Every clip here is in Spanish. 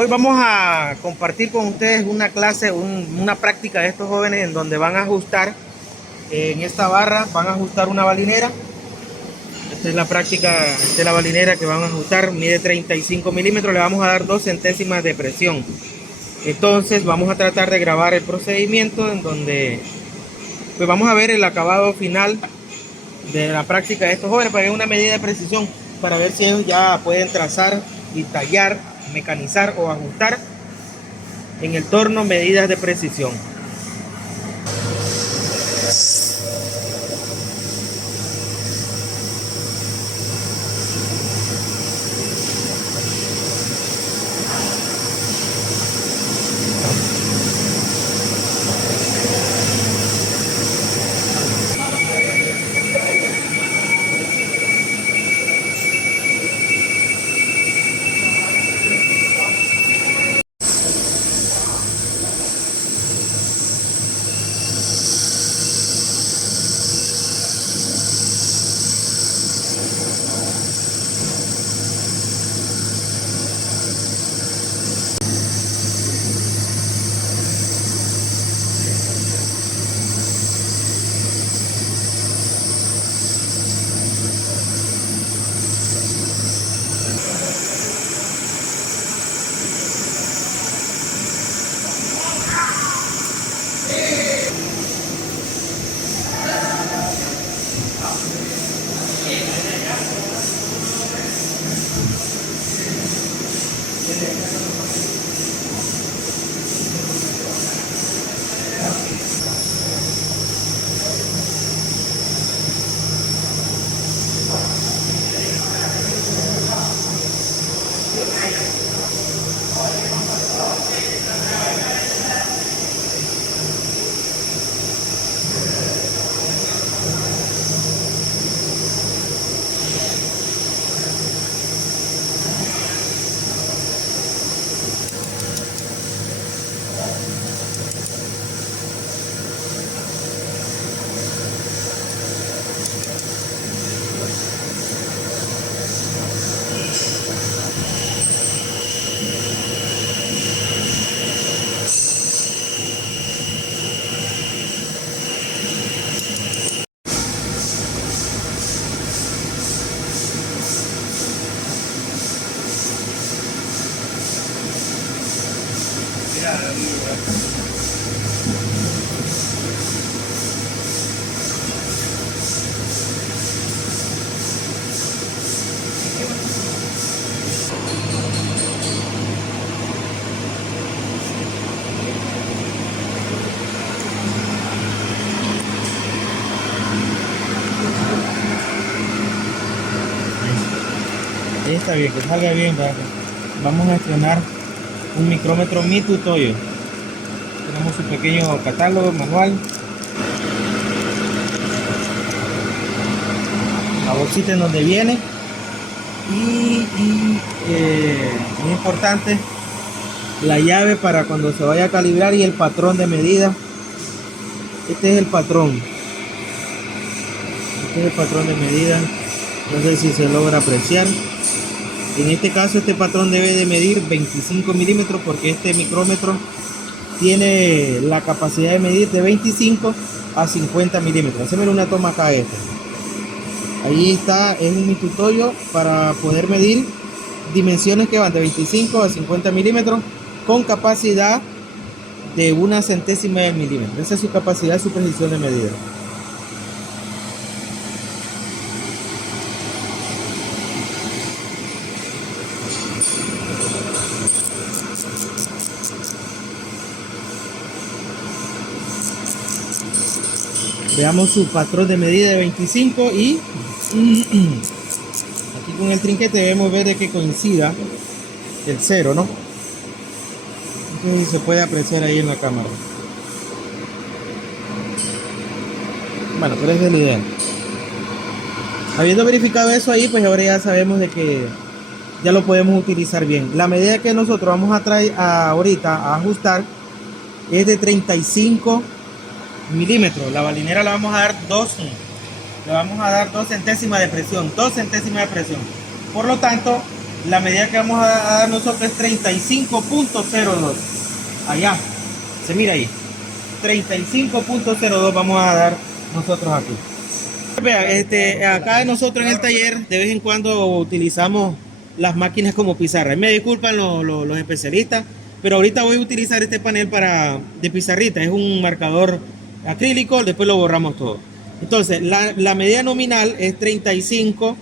Hoy vamos a compartir con ustedes una clase, una práctica de estos jóvenes en donde van a ajustar en esta barra, van a ajustar una balinera. Esta es la práctica, esta es la balinera que van a ajustar, mide 35 milímetros, le vamos a dar 2 centésimas de presión. Entonces vamos a tratar de grabar el procedimiento en donde pues vamos a ver el acabado final de la práctica de estos jóvenes para que una medida de precisión, para ver si ellos ya pueden trazar y tallar, mecanizar o ajustar en el torno medidas de precisión. Ahí está bien, que salga bien, ¿verdad? Vamos a estrenar un micrómetro Mitutoyo. Tenemos su pequeño catálogo manual, la bolsita en donde viene y muy importante, la llave para cuando se vaya a calibrar y el patrón de medida. Este es el patrón, de medida. No sé si se logra apreciar. En este caso este patrón debe de medir 25 milímetros porque este micrómetro tiene la capacidad de medir de 25 a 50 milímetros. Hacemos una toma acá este. Ahí está, es un Mitutoyo para poder medir dimensiones que van de 25 a 50 milímetros con capacidad de 1 centésima de milímetro. Esa es su capacidad, su precisión de medida. Veamos su patrón de medida de 25 y aquí con el trinquete debemos ver de que coincida el 0, ¿no? Entonces se puede apreciar ahí en la cámara. Bueno, pero esa es la idea. Habiendo verificado eso ahí, pues ahora ya sabemos de que ya lo podemos utilizar bien. La medida que nosotros vamos a traer ahorita a ajustar es de 35 milímetros. La balinera la vamos a dar 2 le vamos a dar 2 centésimas de presión, 2 centésimas de presión. Por lo tanto, La medida que vamos a dar nosotros es 35.02. Allá, se mira ahí. 35.02 vamos a dar nosotros aquí. Vea, acá nosotros en el taller de vez en cuando utilizamos las máquinas como pizarra. Me disculpan los especialistas, pero ahorita voy a utilizar este panel de pizarrita. Es un marcador acrílico, después lo borramos todo. Entonces, la medida nominal es 35.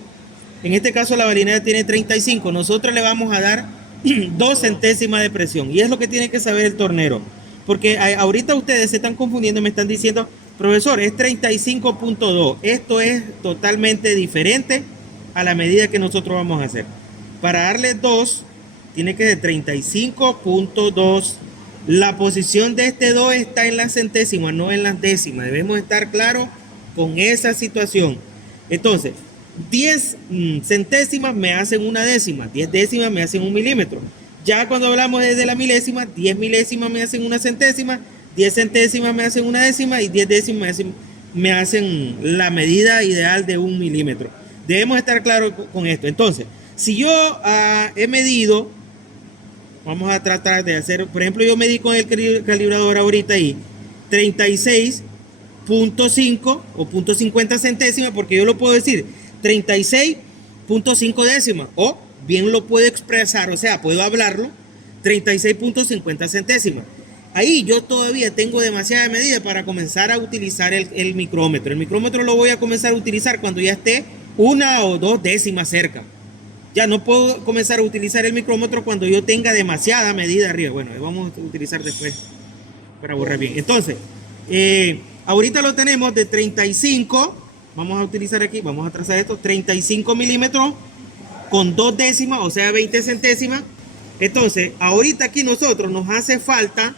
En este caso la balinera tiene 35. Nosotros le vamos a dar 2 centésimas de presión. Y es lo que tiene que saber el tornero. Porque ahorita ustedes se están confundiendo, me están diciendo, profesor, es 35.2. Esto es totalmente diferente a la medida que nosotros vamos a hacer. Para darle 2, tiene que ser 35.2. La posición de este 2 está en las centésimas, no en las décimas. Debemos estar claros con esa situación. Entonces, 10 centésimas me hacen una décima, 10 décimas me hacen un milímetro. Ya cuando hablamos de la milésima, 10 milésimas me hacen una centésima, 10 centésimas me hacen una décima y 10 décimas me hacen la medida ideal de un milímetro. Debemos estar claros con esto. Entonces, si yo he medido, vamos a tratar de hacer, por ejemplo, yo medí con el calibrador ahorita ahí 36.5 o 0.50 centésimas, porque yo lo puedo decir 36.5 décimas, o bien lo puedo expresar, o sea, puedo hablarlo 36.50 centésimas. Ahí yo todavía tengo demasiada medida para comenzar a utilizar el micrómetro. El micrómetro lo voy a comenzar a utilizar cuando ya esté 1 o 2 décimas cerca. Ya no puedo comenzar a utilizar el micrómetro cuando yo tenga demasiada medida arriba. Bueno, vamos a utilizar después para borrar bien. Entonces, ahorita lo tenemos de 35. Vamos a utilizar aquí, vamos a trazar esto, 35 milímetros con 2 décimas, o sea 20 centésimas. Entonces, ahorita aquí nosotros nos hace falta,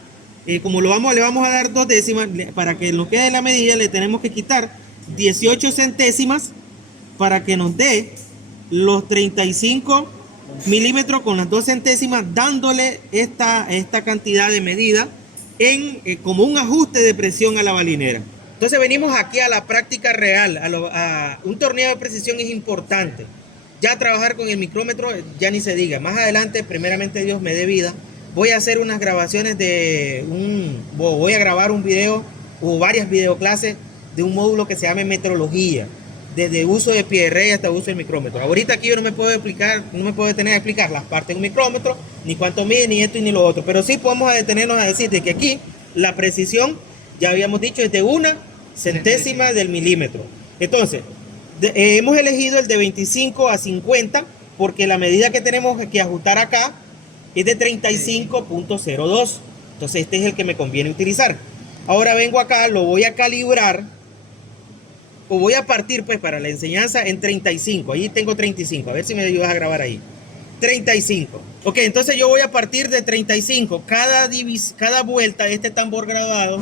como le vamos a dar 2 décimas, para que nos quede la medida le tenemos que quitar 18 centésimas para que nos dé los 35 milímetros con las 2 centésimas, dándole esta cantidad de medida como un ajuste de presión a la balinera. Entonces venimos aquí a la práctica real, a un torneo de precisión es importante. Ya trabajar con el micrómetro, ya ni se diga. Más adelante, primeramente Dios me dé vida, voy a hacer unas grabaciones voy a grabar un video o varias videoclases de un módulo que se llama metrología, desde uso de pie de rey hasta uso del micrómetro. Ahorita aquí yo no me puedo detener a explicar las partes de un micrómetro, ni cuánto mide, ni esto y ni lo otro, pero sí podemos detenernos a decir de que aquí la precisión, ya habíamos dicho, es de 1 centésima del milímetro. Entonces, hemos elegido el de 25 a 50 porque la medida que tenemos que ajustar acá es de 35.02. Entonces este es el que me conviene utilizar. Ahora vengo acá, lo voy a calibrar, o voy a partir pues para la enseñanza en 35. Ahí tengo 35, a ver si me ayudas a grabar ahí. 35. Ok, entonces yo voy a partir de 35. Cada vuelta de este tambor graduado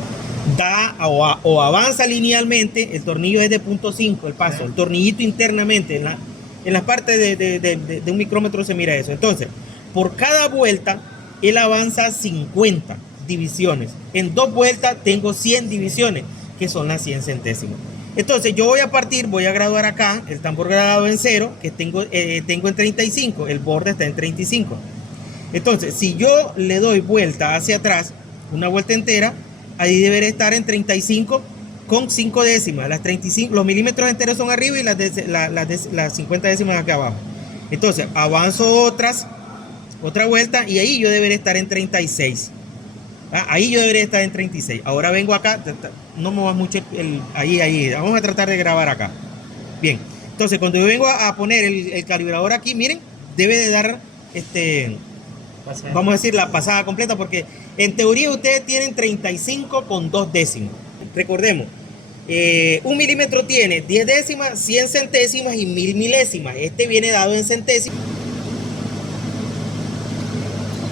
da o avanza linealmente. El tornillo es de 0.5 el paso, el tornillito internamente en la parte de un micrómetro se mira eso. Entonces, por cada vuelta él avanza 50 divisiones. En 2 vueltas tengo 100 divisiones, que son las 100 centésimas. Entonces yo voy a graduar acá el tambor graduado en 0, que tengo en 35, el borde está en 35. Entonces, si yo le doy vuelta hacia atrás, una vuelta entera, ahí debería estar en 35 con 5 décimas. Las 35, los milímetros enteros son arriba y las 50 décimas acá abajo. Entonces, avanzo otra vuelta y ahí yo debería estar en 36. Ahí yo debería estar en 36. Ahora vengo acá, no me va mucho ahí. Vamos a tratar de grabar acá. Bien, entonces cuando yo vengo a poner el calibrador aquí, miren, debe de dar vamos a decir la pasada completa, porque en teoría ustedes tienen 35 con 2 décimas. Recordemos, un milímetro tiene 10 décimas, 100 centésimas y 1000 milésimas. Este viene dado en centésimas.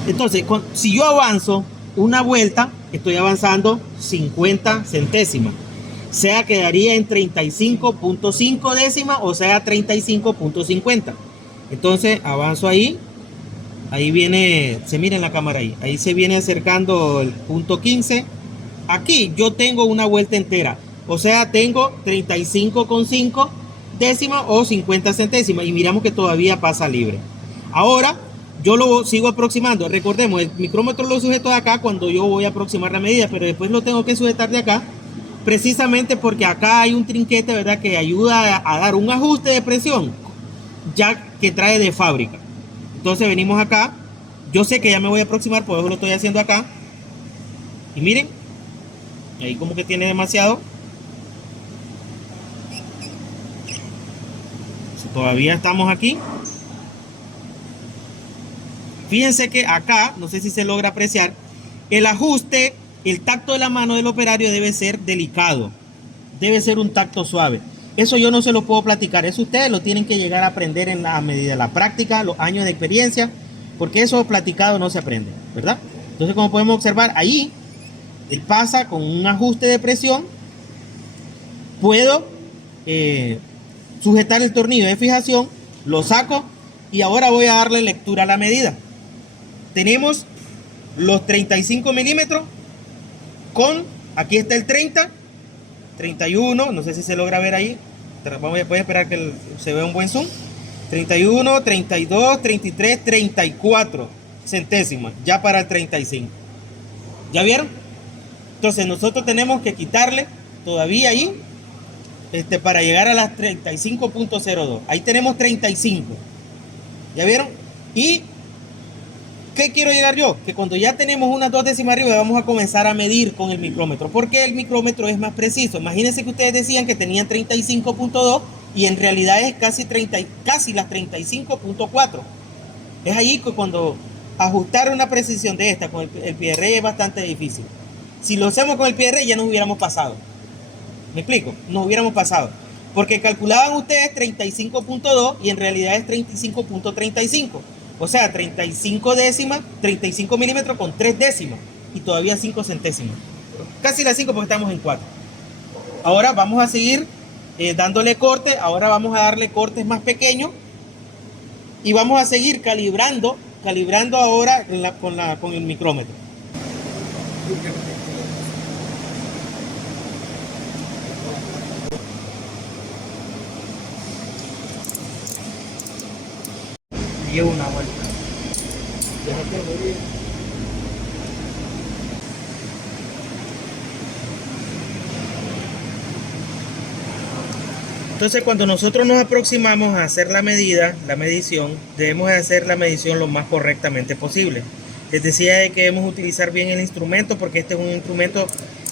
Entonces, si yo avanzo una vuelta, estoy avanzando 50 centésimas. O sea, quedaría en 35.5 décimas, o sea, 35.50. Entonces, avanzo ahí. Ahí viene, se mira en la cámara ahí. Ahí se viene acercando el punto 15. Aquí yo tengo una vuelta entera. O sea, tengo 35.5 décimas o 50 centésimas. Y miramos que todavía pasa libre. Ahora yo lo sigo aproximando. Recordemos, el micrómetro lo sujeto de acá cuando yo voy a aproximar la medida, pero después lo tengo que sujetar de acá, precisamente porque acá hay un trinquete, ¿verdad?, que ayuda a dar un ajuste de presión ya que trae de fábrica. Entonces venimos acá, yo sé que ya me voy a aproximar, por eso lo estoy haciendo acá. Y miren, ahí como que tiene demasiado. Todavía estamos aquí. Fíjense que acá, no sé si se logra apreciar, el ajuste, el tacto de la mano del operario debe ser delicado. Debe ser un tacto suave. Eso yo no se lo puedo platicar. Eso ustedes lo tienen que llegar a aprender en la medida de la práctica, los años de experiencia, porque eso platicado no se aprende, ¿verdad? Entonces, como podemos observar, ahí pasa con un ajuste de presión. Puedo sujetar el tornillo de fijación, lo saco y ahora voy a darle lectura a la medida. Tenemos los 35 milímetros con, aquí está el 30, 31, no sé si se logra ver ahí, voy a esperar que se vea un buen zoom, 31, 32, 33, 34 centésimas, ya para el 35. ¿Ya vieron? Entonces nosotros tenemos que quitarle todavía ahí para llegar a las 35.02. Ahí tenemos 35. ¿Ya vieron? Y ¿qué quiero llegar yo? Que cuando ya tenemos unas 2 décimas arriba vamos a comenzar a medir con el micrómetro, porque el micrómetro es más preciso. Imagínense que ustedes decían que tenían 35.2 y en realidad es casi las 35.4. Es ahí que cuando ajustar una precisión de esta con el pie de rey es bastante difícil. Si lo hacemos con el pie de rey ya nos hubiéramos pasado. ¿Me explico? Nos hubiéramos pasado. Porque calculaban ustedes 35.2 y en realidad es 35.35. O sea, 35 décimas, 35 milímetros con 3 décimas. Y todavía 5 centésimas. Casi las 5 porque estamos en 4. Ahora vamos a seguir dándole corte. Ahora vamos a darle cortes más pequeños. Y vamos a seguir calibrando ahora con el micrómetro. Llevo una vuelta. Entonces, cuando nosotros nos aproximamos a hacer la medición, debemos hacer la medición lo más correctamente posible. Les decía de que debemos utilizar bien el instrumento porque este es un instrumento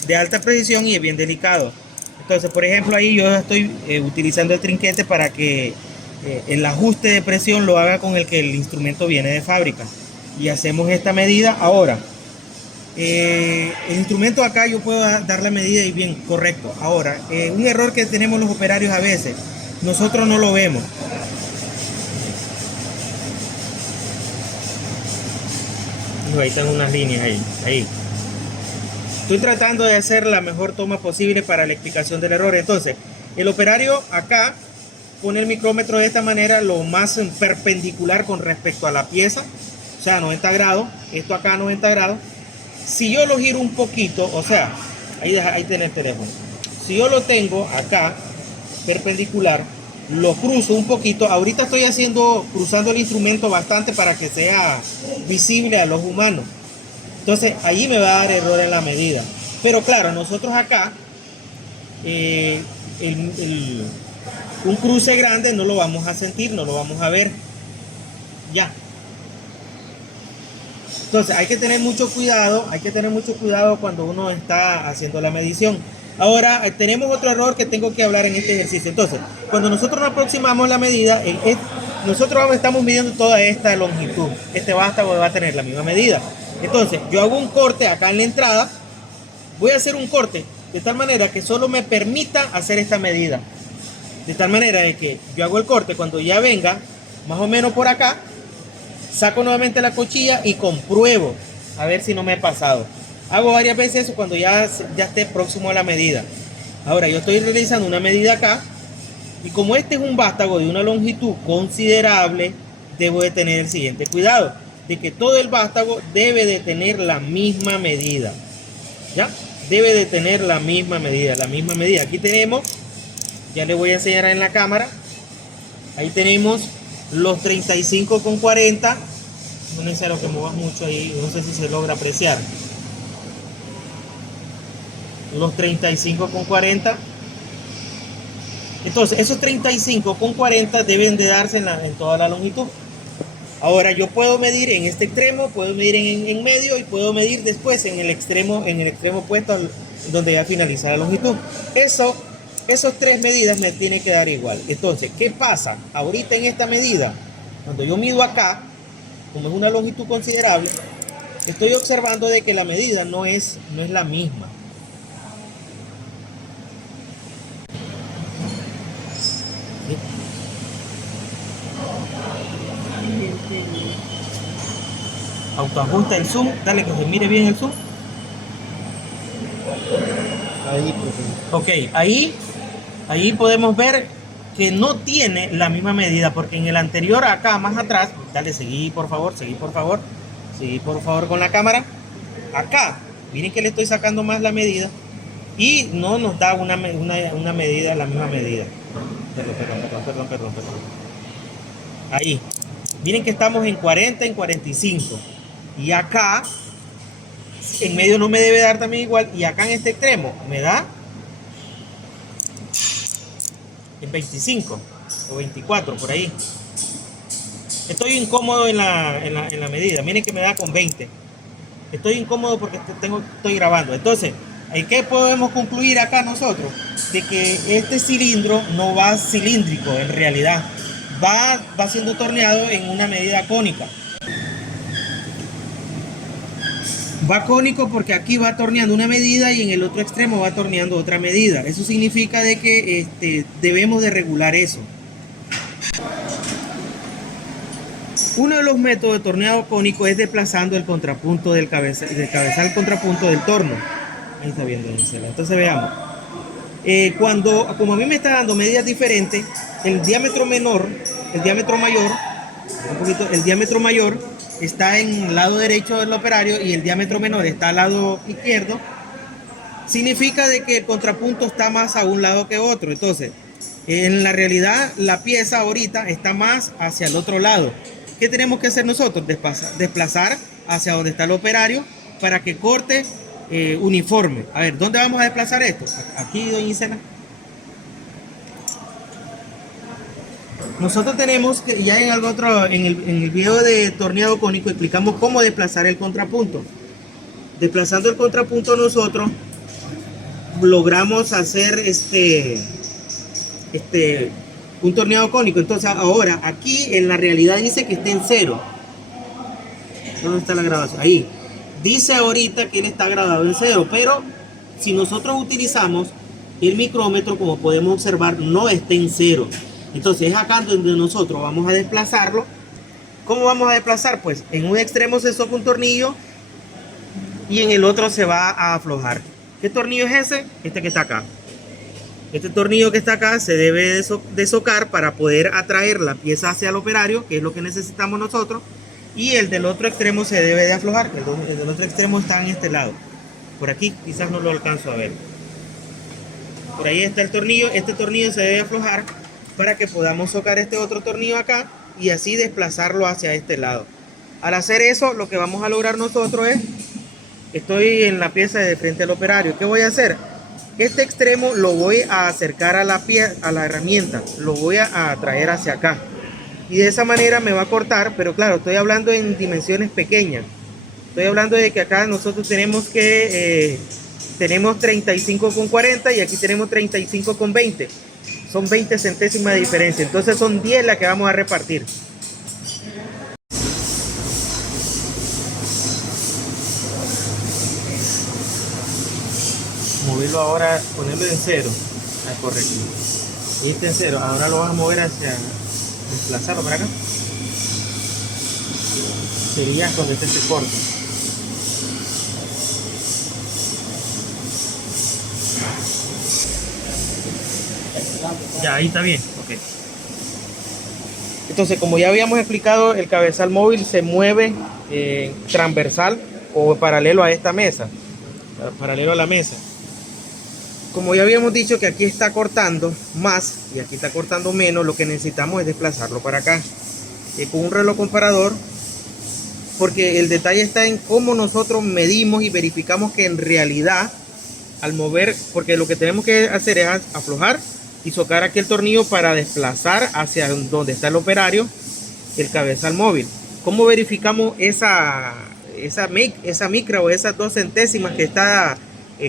de alta precisión y es bien delicado. Entonces, por ejemplo, ahí yo estoy utilizando el trinquete para que el ajuste de presión lo haga con el que el instrumento viene de fábrica. Y hacemos esta medida. Ahora, el instrumento acá yo puedo dar la medida y bien, correcto. Ahora, un error que tenemos los operarios a veces, nosotros no lo vemos. Ahí están unas líneas ahí. Estoy tratando de hacer la mejor toma posible para la explicación del error. Entonces, el operario acá pone el micrómetro de esta manera, lo más perpendicular con respecto a la pieza, o sea, 90 grados, esto acá 90 grados. Si yo lo giro un poquito, o sea, ahí tiene el teléfono. Si yo lo tengo acá, perpendicular, lo cruzo un poquito. Ahorita estoy cruzando el instrumento bastante para que sea visible a los humanos. Entonces, ahí me va a dar error en la medida. Pero claro, nosotros acá, un cruce grande no lo vamos a sentir, no lo vamos a ver. Ya. Entonces hay que tener mucho cuidado cuando uno está haciendo la medición. Ahora tenemos otro error que tengo que hablar en este ejercicio. Entonces, cuando nosotros nos aproximamos la medida, nosotros estamos midiendo toda esta longitud. Este vástago va a tener la misma medida. Entonces, yo hago un corte acá en la entrada. Voy a hacer un corte de tal manera que solo me permita hacer esta medida. De tal manera de que yo hago el corte cuando ya venga, más o menos por acá, saco nuevamente la cuchilla y compruebo a ver si no me he pasado. Hago varias veces eso cuando ya esté próximo a la medida. Ahora yo estoy realizando una medida acá y como este es un vástago de una longitud considerable, debo de tener el siguiente cuidado, de que todo el vástago debe de tener la misma medida. ¿Ya? Debe de tener la misma medida. Aquí tenemos, ya les voy a enseñar en la cámara, ahí tenemos los 35,40, no es necesario que muevas mucho ahí, no sé si se logra apreciar. Los 35,40. Entonces, esos 35,40 deben de darse en toda la longitud. Ahora yo puedo medir en este extremo, puedo medir en medio y puedo medir después en el extremo opuesto donde ya finaliza la longitud. Esos tres medidas me tienen que dar igual. Entonces, ¿qué pasa? Ahorita en esta medida, cuando yo mido acá, como es una longitud considerable, estoy observando de que la medida no es la misma. ¿Sí? Autoajusta el zoom, dale que se mire bien el zoom. Ahí, ok, ahí podemos ver que no tiene la misma medida, porque en el anterior acá más atrás, dale, seguí por favor con la cámara. Acá, miren que le estoy sacando más la medida y no nos da una medida, la misma medida. Perdón. Ahí, miren que estamos en 40, en 45 y acá en medio no me debe dar también igual, y acá en este extremo me da en 25 o 24 por ahí. Estoy incómodo en la medida, miren que me da con 20. Estoy incómodo porque estoy grabando. Entonces, ¿qué podemos concluir acá nosotros? De que este cilindro no va cilíndrico en realidad, va siendo torneado en una medida cónica. Va cónico porque aquí va torneando una medida y en el otro extremo va torneando otra medida. Eso significa de que debemos de regular eso. Uno de los métodos de torneado cónico es desplazando el contrapunto del cabezal al contrapunto del torno. Ahí está viendo. Entonces veamos. Como a mí me está dando medidas diferentes, el diámetro mayor está en el lado derecho del operario y el diámetro menor está al lado izquierdo. Significa de que el contrapunto está más a un lado que otro. Entonces, en la realidad, la pieza ahorita está más hacia el otro lado. ¿Qué tenemos que hacer nosotros? Desplazar hacia donde está el operario para que corte uniforme. A ver, ¿dónde vamos a desplazar esto? Aquí, doña Isela. Nosotros tenemos que, ya en el video de torneado cónico explicamos cómo desplazar el contrapunto. Desplazando el contrapunto nosotros logramos hacer un torneado cónico. Entonces ahora aquí en la realidad dice que está en 0. ¿Dónde está la grabación? Ahí. Dice ahorita que él está grabado en 0, pero si nosotros utilizamos el micrómetro, como podemos observar, no está en 0. Entonces es acá donde nosotros vamos a desplazarlo. ¿Cómo vamos a desplazar? Pues en un extremo se soca un tornillo y en el otro se va a aflojar. ¿Qué tornillo es ese? Este que está acá. Este tornillo que está acá se debe de socar para poder atraer la pieza hacia el operario, que es lo que necesitamos nosotros. Y el del otro extremo se debe de aflojar. El del otro extremo está en este lado. Por aquí quizás no lo alcanzo a ver. Por ahí está el tornillo. Este tornillo se debe aflojar para que podamos socar este otro tornillo acá y así desplazarlo hacia este lado. Al hacer eso, lo que vamos a lograr nosotros es, estoy en la pieza de frente al operario. ¿Qué voy a hacer? Este extremo lo voy a acercar a la herramienta, lo voy a traer hacia acá y de esa manera me va a cortar, pero claro, estoy hablando en dimensiones pequeñas. Estoy hablando de que acá nosotros tenemos 35,40 y aquí tenemos 35,20. Son 20 centésimas de diferencia, entonces son 10 las que vamos a repartir. Moverlo ahora, ponerlo en 0. Ah, correcto. Y este en 0, ahora lo vas a mover hacia, desplazarlo para acá. Sería cuando este se corta. Ya, ahí está bien. Okay. Entonces, como ya habíamos explicado, el cabezal móvil se mueve transversal o paralelo a esta mesa, paralelo a la mesa. Como ya habíamos dicho que aquí está cortando más y aquí está cortando menos, lo que necesitamos es desplazarlo para acá. con un reloj comparador, porque el detalle está en cómo nosotros medimos y verificamos que en realidad al mover, porque lo que tenemos que hacer es aflojar y socar aquí el tornillo para desplazar hacia donde está el operario el cabezal móvil. ¿Cómo verificamos esa micra o esas 2 centésimas que está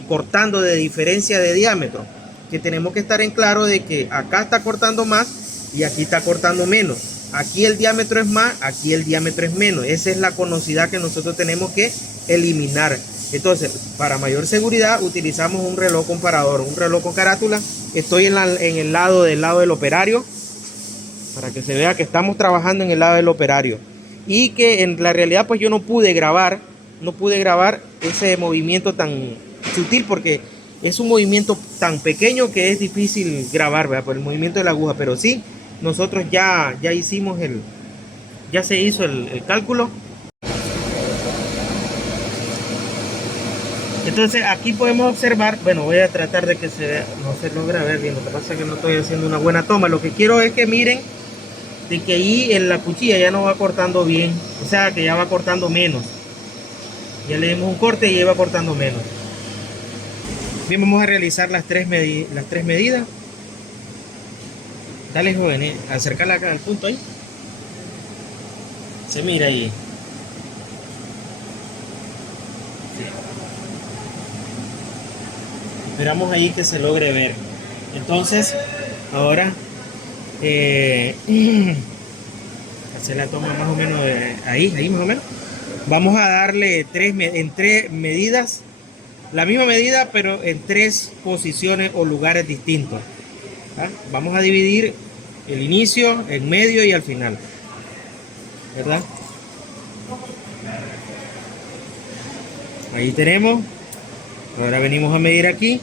cortando de diferencia de diámetro? Que tenemos que estar en claro de que acá está cortando más y aquí está cortando menos. Aquí el diámetro es más, aquí el diámetro es menos. Esa es la conosidad que nosotros tenemos que eliminar. Entonces, para mayor seguridad utilizamos un reloj comparador, un reloj con carátula. Estoy en el lado del operario, para que se vea que estamos trabajando en el lado del operario y que en la realidad pues yo no pude grabar ese movimiento tan sutil, porque es un movimiento tan pequeño que es difícil grabar, ¿verdad? Por el movimiento de la aguja, pero sí, nosotros ya hicimos ya se hizo el cálculo. Entonces aquí podemos observar, bueno, voy a tratar de que se vea, no se logra ver bien, lo que pasa es que no estoy haciendo una buena toma. Lo que quiero es que miren de que ahí en la cuchilla ya no va cortando bien, o sea que ya va cortando menos. Ya le dimos un corte y ya va cortando menos. Bien, vamos a realizar las tres medidas. Dale, joven, acercarla acá al punto ahí. Se mira ahí. Esperamos ahí que se logre ver. Entonces, ahora hacer la toma más o menos ahí más o menos. Vamos a darle en tres medidas, la misma medida, pero en 3 posiciones o lugares distintos. ¿Ah? Vamos a dividir el inicio, el medio y al final, ¿verdad? Ahí tenemos. Ahora venimos a medir aquí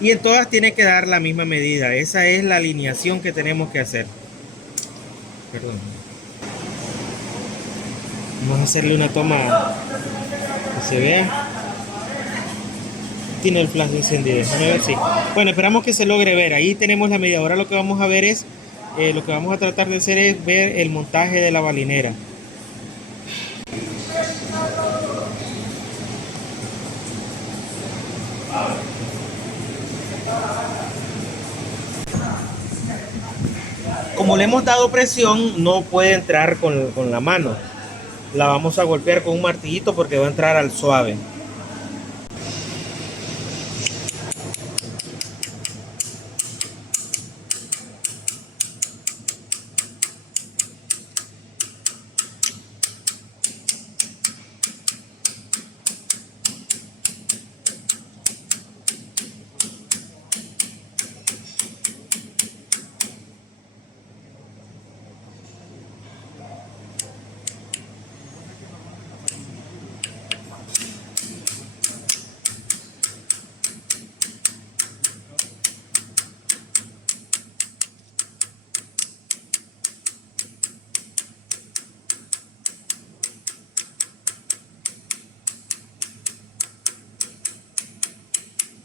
y en todas tiene que dar la misma medida. Esa es la alineación que tenemos que hacer. Perdón. Vamos a hacerle una toma que se vea. Tiene el flash encendido. Déjame ver si. Bueno, esperamos que se logre ver. Ahí tenemos la medida. Ahora lo que vamos a ver es, lo que vamos a tratar de hacer es ver el montaje de la balinera. Como le hemos dado presión, no puede entrar con la mano. La vamos a golpear con un martillito porque va a entrar al suave.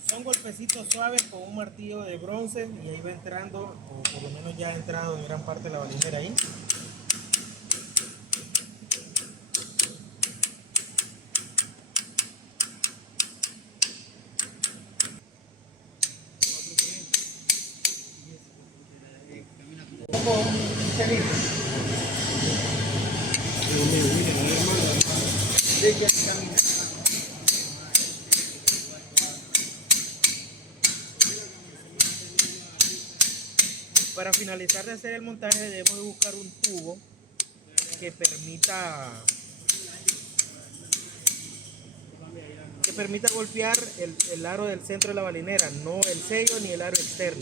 Son golpecitos suaves con un martillo de bronce y ahí va entrando, o por lo menos ya ha entrado en gran parte de la balinera ahí. Para finalizar de hacer el montaje debemos de buscar un tubo que permita golpear el aro del centro de la balinera, no el sello ni el aro externo.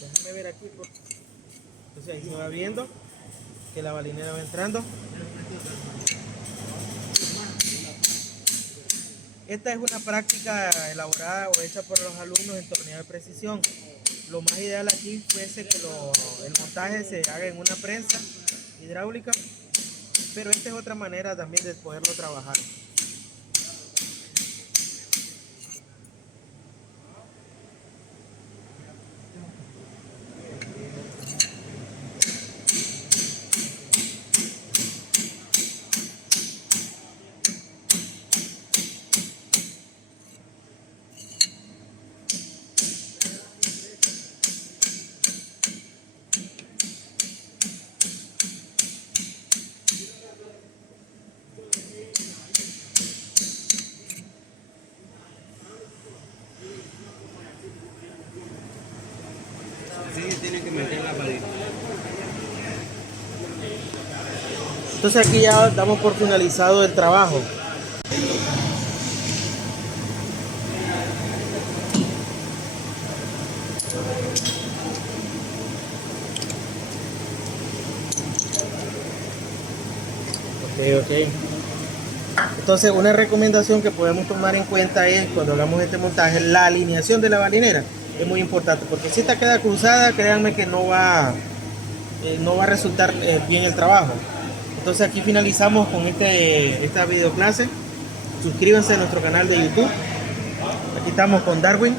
Déjame ver aquí. Entonces ahí se va viendo que la balinera va entrando. Esta es una práctica elaborada o hecha por los alumnos en torneo de precisión. Lo más ideal aquí fuese que el montaje se haga en una prensa hidráulica, pero esta es otra manera también de poderlo trabajar. tiene que meter la varilla. Entonces aquí ya damos por finalizado el trabajo. Ok, ok. Entonces una recomendación que podemos tomar en cuenta es cuando hagamos este montaje, la alineación de la balinera es muy importante, porque si esta queda cruzada, créanme que no va a resultar bien el trabajo. Entonces aquí finalizamos con esta videoclase. Suscríbanse a nuestro canal de YouTube. Aquí estamos con Darwin.